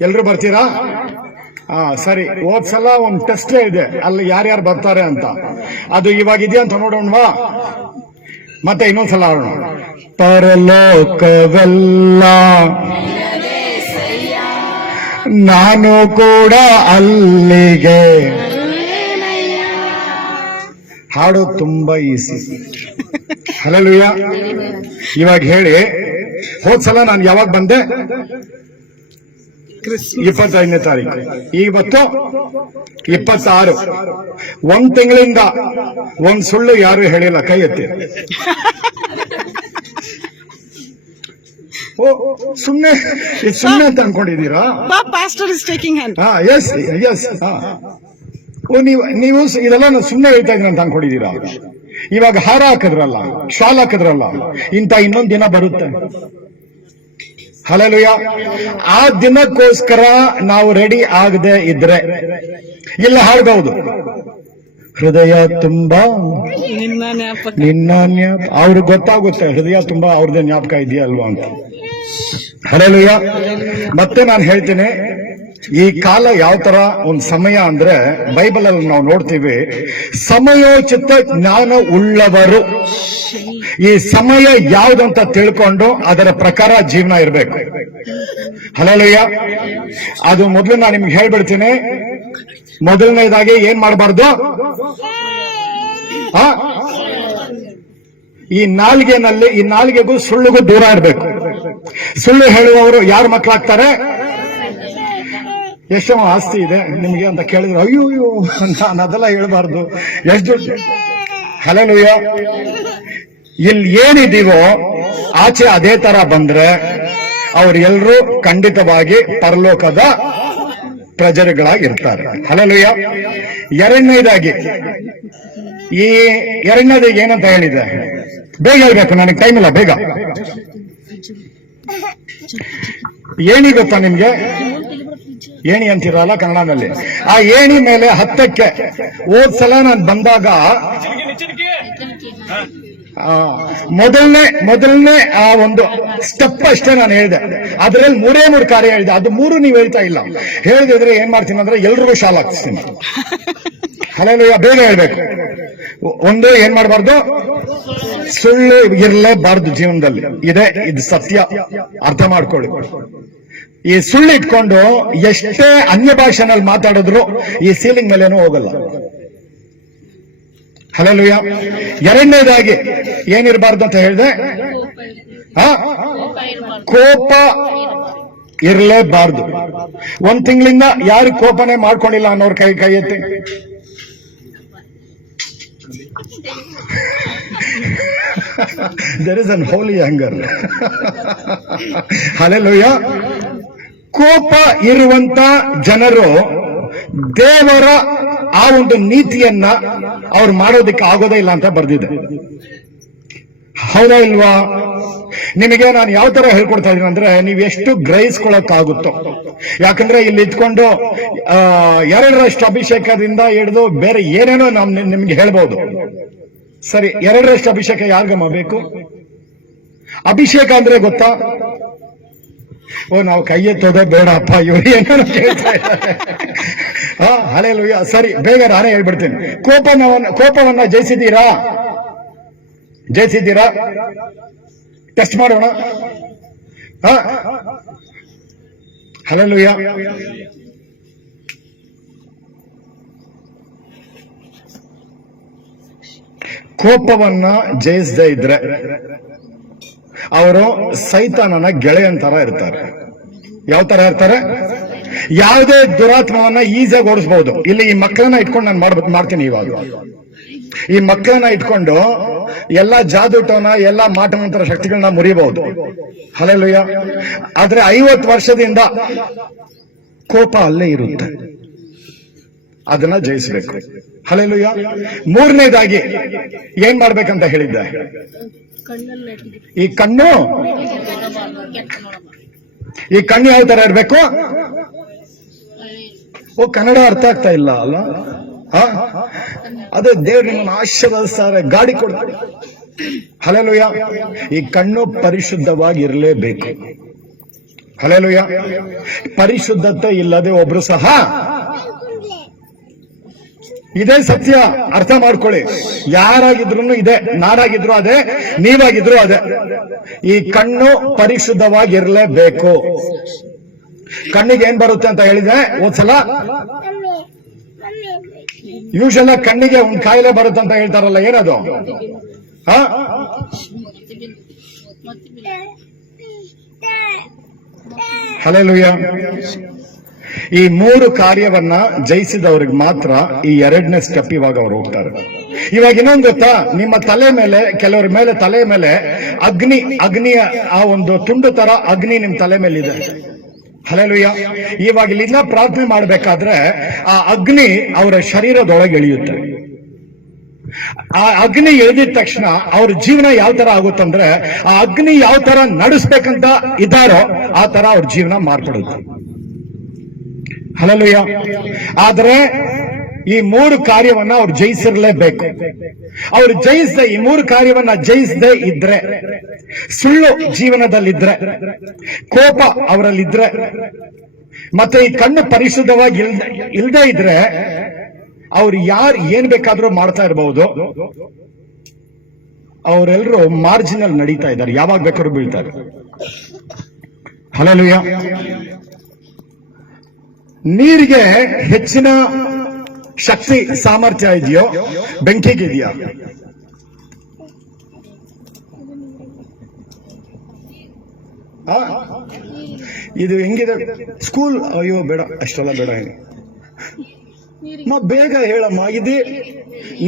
ಎಲ್ರು ಬರ್ತೀರಾ? ಹಾ ಸರಿ. ಸಲ ಒಂದು ಟೆಸ್ಟ್ ಇದೆ. ಅಲ್ಲಿ ಯಾರ್ಯಾರು ಬರ್ತಾರೆ ಅಂತ. ಅದು ಇವಾಗ ಇದೆಯಾ ಅಂತ ನೋಡೋಣವಾ? ಮತ್ತೆ ಇನ್ನೊಂದ್ಸಲ ಆಡೋಣ. ಪರಲೋಕವೆಲ್ಲ ನಾನು ಕೂಡ ಅಲ್ಲಿಗೆ. ಹಾಡು ತುಂಬಾ ಈಸಿ ಹಲಲುಯ್ಯ ಇವಾಗ ಹೇಳಿ ಹೋದ್ಸಲ ನಾನು ಯಾವಾಗ ಬಂದೆ? ಇಪ್ಪತ್ತೈದನೇ ತಾರೀಕು ಇವತ್ತು ಇಪ್ಪತ್ತಾರು ಒಂದ್ ತಿಂಗಳಿಂದ ಒಂದ್ ಸುಳ್ಳು ಯಾರು ಹೇಳಿಲ್ಲ ಕೈ ಎತ್ತಿ ಓ ಸುಮ್ನೆ ಸುಮ್ನೆ ಅಂತ ಅನ್ಕೊಂಡಿದ್ದೀರಾ ಎಸ್ ಎಸ್ ಓ ನೀವು ನೀವು ಇದೆಲ್ಲ ಸುಮ್ಮನೆ ಹೇಳ್ತಾ ಇದ್ರಿ ಅಂತ ಅನ್ಕೊಂಡಿದ್ದೀರಾ ಇವಾಗ ಹಾರ ಹಾಕಿದ್ರಲ್ಲ ಶಾಲ್ ಹಾಕಿದ್ರಲ್ಲ ಇಂಥ ಇನ್ನೊಂದ್ ದಿನ ಬರುತ್ತೆ ಹಲಲುಯ ಆ ದಿನಕ್ಕೋಸ್ಕರ ನಾವು ರೆಡಿ ಆಗದೆ ಇದ್ರೆ. ಇಲ್ಲ ಹಾಡ್ಬಹುದು ಹೃದಯ ತುಂಬಾ ನಿನ್ನ ಜ್ಞಾಪ ಅವ್ರಿಗೆ ಗೊತ್ತಾಗುತ್ತೆ ಹೃದಯ ತುಂಬಾ ಅವ್ರದ್ದೇ ಜ್ಞಾಪಕ ಇದೆಯಾ ಅಲ್ವಾ ಅಂತ. ಹಲಲುಯ ಮತ್ತೆ ನಾನು ಹೇಳ್ತೀನಿ ಈ ಕಾಲ ಯಾವ ತರ ಒಂದು ಸಮಯ ಅಂದ್ರೆ ಬೈಬಲ್ ಅಲ್ಲಿ ನಾವು ನೋಡ್ತೀವಿ ಸಮಯೋಚಿತ ಜ್ಞಾನ ಉಳ್ಳವರು. ಈ ಸಮಯ ಯಾವ್ದಂತ ತಿಳ್ಕೊಂಡು ಅದರ ಪ್ರಕಾರ ಜೀವನ ಇರಬೇಕು. ಹಲಲುಯ್ಯ ಅದು ಮೊದಲು ನಾನು ನಿಮ್ಗೆ ಹೇಳ್ಬಿಡ್ತೀನಿ. ಮೊದಲನೇದಾಗಿ ಏನ್ ಮಾಡಬಾರ್ದು? ಈ ನಾಲ್ಗೆನಲ್ಲಿ, ಈ ನಾಲ್ಗೆಗೂ ಸುಳ್ಳುಗೂ ದೂರ ಇರಬೇಕು. ಸುಳ್ಳು ಹೇಳುವವರು ಯಾರು ಮಕ್ಕಳಾಗ್ತಾರೆ ಎಷ್ಟೋ ಆಸ್ತಿ ಇದೆ, ನಿಮಗೆ ಅಂತ ಕೇಳಿದ್ರು, ಅಯ್ಯೋ ಅಯ್ಯೋ, ನಾನು ಅದೆಲ್ಲ ಹೇಳ್ಬಾರ್ದು. ಎಷ್ಟು ದುಡ್ಡು ಹಲಲುಯ್ಯ ಇಲ್ಲಿ ಏನಿದೀವೋ ಆಚೆ ಅದೇ ತರ ಬಂದ್ರೆ ಅವರೆಲ್ಲರೂ ಖಂಡಿತವಾಗಿ ಪರಲೋಕದ ಪ್ರಜೆಗಳಾಗಿರ್ತಾರೆ. ಹಲಲುಯ್ಯ ಎರಡನೇದಾಗಿ, ಈ ಎರಡನೇದು ಏನಂತ ಹೇಳಿದೆ? ಬೇಗ ಹೇಳ್ಬೇಕು, ನನಗೆ ಟೈಮ್ ಇಲ್ಲ, ಬೇಗ. ಏನಿ ಗೊತ್ತಾ ನಿಮ್ಗೆ? ಏಣಿ ಅಂತಿರಲ್ಲ ಕನ್ನಡದಲ್ಲಿ? ಆ ಏಣಿ ಮೇಲೆ ಹತ್ತಕ್ಕೆ ಸಲ ನಾನು ಬಂದಾಗ ಮೊದಲನೇ ಮೊದಲನೇ ಆ ಒಂದು ಸ್ಟೆಪ್ ಅಷ್ಟೇ ನಾನು ಹೇಳಿದೆ. ಅದರಲ್ಲಿ ಮೂರೇ ಮೂರು ಕಾರ್ಯ ಹೇಳಿದೆ. ಅದು ಮೂರು ನೀವು ಹೇಳ್ತಾ ಇಲ್ಲ. ಹೇಳಿದ್ರೆ ಏನ್ ಮಾಡ್ತೀನಿ ಅಂದ್ರೆ ಎಲ್ರಿಗೂ ಶಾಲ್ ಹಾಕಿಸ್ತೀನಿ. ಹಲೋ ಬೇಗ ಹೇಳ್ಬೇಕು. ಒಂದು ಏನ್ ಮಾಡಬಾರ್ದು? ಸುಳ್ಳು ಇರ್ಲೇಬಾರ್ದು ಜೀವನದಲ್ಲಿ. ಇದೆ, ಇದು ಸತ್ಯ. ಅರ್ಥ ಮಾಡ್ಕೊಳ್ಳಿ. ಈ ಸುಳ್ಳು ಇಟ್ಕೊಂಡು ಎಷ್ಟೇ ಅನ್ಯ ಭಾಷೆನಲ್ಲಿ ಮಾತಾಡಿದ್ರು ಈ ಸೀಲಿಂಗ್ ಮೇಲೇನೂ ಹೋಗಲ್ಲ. ಹಲಲುಯ ಎರಡನೇದಾಗಿ ಏನಿರಬಾರ್ದು ಅಂತ ಹೇಳಿದೆ? ಕೋಪ ಇರಲೇಬಾರ್ದು. ಒಂದ್ ತಿಂಗಳಿಂದ ಯಾರು ಕೋಪನೆ ಮಾಡ್ಕೊಂಡಿಲ್ಲ ಅನ್ನೋರ್ ಕೈ ಕೈ ಎತ್ತಿ. There is an holy hunger hallelujah ಕೋಪ ಇರುವಂತ ಜನರು ದೇವರ ಆ ಒಂದು ನೀತಿಯನ್ನ ಅವ್ರು ಮಾಡೋದಕ್ಕೆ ಆಗೋದೇ ಇಲ್ಲ ಅಂತ ಬರ್ದಿದೆ. ಹೌದಾ ಇಲ್ವಾ? ನಿಮಗೆ ನಾನು ಯಾವ ತರ ಹೇಳ್ಕೊಡ್ತಾ ಇದ್ದೀನಿ ಅಂದ್ರೆ ನೀವು ಎಷ್ಟು ಗ್ರಹಿಸ್ಕೊಳಕ್ಕಾಗುತ್ತೋ. ಯಾಕಂದ್ರೆ ಇಲ್ಲಿ ಇದ್ಕೊಂಡು ಎರಡರಷ್ಟು ಅಭಿಷೇಕದಿಂದ ಹಿಡಿದು ಬೇರೆ ಏನೇನೋ ನಮ್, ನಿಮ್ಗೆ ಹೇಳ್ಬೋದು. ಸರಿ, ಎರಡರಷ್ಟು ಅಭಿಷೇಕ ಯಾರಿಗಮ್ಮ ಬೇಕು? ಅಭಿಷೇಕ ಅಂದ್ರೆ ಗೊತ್ತಾ? ಓ, ನಾವು ಕೈ ಎತ್ತೋದೇ ಬೇಡಪ್ಪ, ಇವ್ರು ಏನೋ ಹಾ ಹಳೆ ಸರಿ, ಬೇಗ ನಾನೇ ಹೇಳ್ಬಿಡ್ತೀನಿ. ಕೋಪನವನ್ನ ಕೋಪವನ್ನ ಜಯಿಸಿದ್ದೀರಾ? ಜಯಿಸಿದ್ದೀರಾ? ಟೆಸ್ಟ್ ಮಾಡೋಣ. ಹಾ ಹಲೇಲುಯ್ಯ ಕೋಪವನ್ನ ಜಯಿಸದೇ ಇದ್ರೆ ಅವರು ಸೈತಾನನ ಗೆಳೆಯನ್ ತರ ಇರ್ತಾರೆ. ಯಾವ ತರ ಇರ್ತಾರೆ? ಯಾವುದೇ ದುರಾತ್ಮವನ್ನ ಈಸಿಯಾಗಿ ಓಡಿಸಬಹುದು ಇಲ್ಲಿ ಈ ಮಕ್ಕಳನ್ನ ಇಟ್ಕೊಂಡು ನಾನು ಮಾಡ್ಬೇಕು ಮಾಡ್ತೀನಿ ಇವಾಗ. ಈ ಮಕ್ಕಳನ್ನ ಇಟ್ಕೊಂಡು ಎಲ್ಲಾ ಜಾದೂಟವನ್ನ, ಎಲ್ಲಾ ಮಾಟಮಂತರ ಶಕ್ತಿಗಳನ್ನ ಮುರಿಬಹುದು ಹಲಲುಯ್ಯ ಆದ್ರೆ ಐವತ್ತು ವರ್ಷದಿಂದ ಕೋಪ ಅಲ್ಲೇ ಇರುತ್ತೆ. ಅದನ್ನ ಜಯಿಸಬೇಕು. ಹಲಲುಯ್ಯ ಮೂರನೇದಾಗಿ ಏನ್ ಮಾಡ್ಬೇಕಂತ ಹೇಳಿದ್ದೆ? ಈ ಕಣ್ಣು? ಈ ಕಣ್ಣು ಯಾವ ತರ ಇರ್ಬೇಕು? ಓ, ಕನ್ನಡ ಅರ್ಥ ಆಗ್ತಾ ಇಲ್ಲ ಅಲ್ಲ? ಅದೇ ದೇವ್ರು ನಿಮ್ಮನ್ನು ಆಶೀರ್ವದಿಸ್ತಾರೆ, ಗಾಡಿ ಕೊಡ್ತಾರೆ ಹಲಲುಯ್ಯ ಈ ಕಣ್ಣು ಪರಿಶುದ್ಧವಾಗಿರ್ಲೇಬೇಕು. ಹಲೇಲುಯ ಪರಿಶುದ್ಧತೆ ಇಲ್ಲದೆ ಒಬ್ರು ಸಹ ಇದೇ ಸತ್ಯ ಅರ್ಥ ಮಾಡ್ಕೊಳ್ಳಿ. ಯಾರಾಗಿದ್ರು ಇದೆ ನಾನಾಗಿದ್ರು ಅದೇ ನೀವಾಗಿದ್ರು ಅದೇ. ಈ ಕಣ್ಣು ಪರಿಶುದ್ಧವಾಗಿರ್ಲೇಬೇಕು. ಕಣ್ಣಿಗೆ ಏನ್ ಬರುತ್ತೆ ಅಂತ ಹೇಳಿದೆ ಒಂದ್ಸಲ. ಯೂಶಲ್ ಕಣ್ಣಿಗೆ ಒಂದ್ ಕಾಯಿಲೆ ಬರುತ್ತೆ ಅಂತ ಹೇಳ್ತಾರಲ್ಲ ಏನದು? ಹಾ? ಹಲೇಲುಯ್ಯ ಈ ಮೂರು ಕಾರ್ಯವನ್ನ ಜಯಿಸಿದವ್ರಿಗೆ ಮಾತ್ರ ಈ ಎರಡನೇ ಸ್ಟೆಪ್ ಇವಾಗ ಅವ್ರು ಹೋಗ್ತಾರೆ. ಇವಾಗ ಇನ್ನೊಂದು ಗೊತ್ತಾ? ನಿಮ್ಮ ತಲೆ ಮೇಲೆ, ಕೆಲವ್ರ ಮೇಲೆ ತಲೆ ಮೇಲೆ ಅಗ್ನಿ, ಅಗ್ನಿಯ ಆ ಒಂದು ತುಂಡು ತರ ಅಗ್ನಿ ನಿಮ್ ತಲೆ ಮೇಲೆ ಇದೆ. ಹಲೇಲುಯ್ಯ ಇವಾಗ ಇಲ್ಲಿಂದ ಪ್ರಾರ್ಥನೆ ಮಾಡ್ಬೇಕಾದ್ರೆ ಆ ಅಗ್ನಿ ಅವರ ಶರೀರದೊಳಗೆ ಇಳಿಯುತ್ತೆ. ಆ ಅಗ್ನಿ ಎಳೆದಿದ ತಕ್ಷಣ ಅವ್ರ ಜೀವನ ಯಾವ ತರ ಆಗುತ್ತಂದ್ರೆ ಆ ಅಗ್ನಿ ಯಾವ ತರ ನಡೆಸ್ಬೇಕಂತ ಇದ್ದಾರೋ ಆ ತರ ಅವ್ರ ಜೀವನ ಮಾರ್ಪಡುತ್ತೆ. ಹಲಲುಯ್ಯ ಆದ್ರೆ ಈ ಮೂರು ಕಾರ್ಯವನ್ನ ಅವ್ರು ಜಯಿಸಿರ್ಲೇಬೇಕು. ಅವ್ರು ಜಯಿಸದೆ ಈ ಮೂರು ಕಾರ್ಯವನ್ನ ಜಯಿಸದೆ ಇದ್ರೆ, ಸುಳ್ಳು ಜೀವನದಲ್ಲಿದ್ರೆ, ಕೋಪ ಅವರಲ್ಲಿದ್ರೆ, ಮತ್ತೆ ಈ ಕಣ್ಣು ಪರಿಶುದ್ಧವಾಗಿ ಇಲ್ದ ಇದ್ರೆ ಅವ್ರು ಯಾರು ಏನ್ ಬೇಕಾದ್ರೂ ಮಾಡ್ತಾ ಇರಬಹುದು ಅವರೆಲ್ಲರೂ ಮಾರ್ಜಿನಲ್ ನಡೀತಾ ಇದ್ದಾರೆ. ಯಾವಾಗ ಬೇಕಾದ್ರೂ ಬೀಳ್ತಾರೆ. ಹಲಲುಯ್ಯ ನೀರಿಗೆ ಹೆಚ್ಚಿನ ಶಕ್ತಿ ಸಾಮರ್ಥ್ಯ ಇದೆಯೋ ಬೆಂಕಿಗೆ ಇದೆಯಾ? ಆ? ಇದು ಹೆಂಗಿದೆ? ಸ್ಕೂಲ್ ಅಯ್ಯೋ ಬೇಡ ಅಷ್ಟೆಲ್ಲ ಬೇಡ ಏನು ಮಾ ಬೇಗ ಹೇಳಮ್ಮ ಇದೇ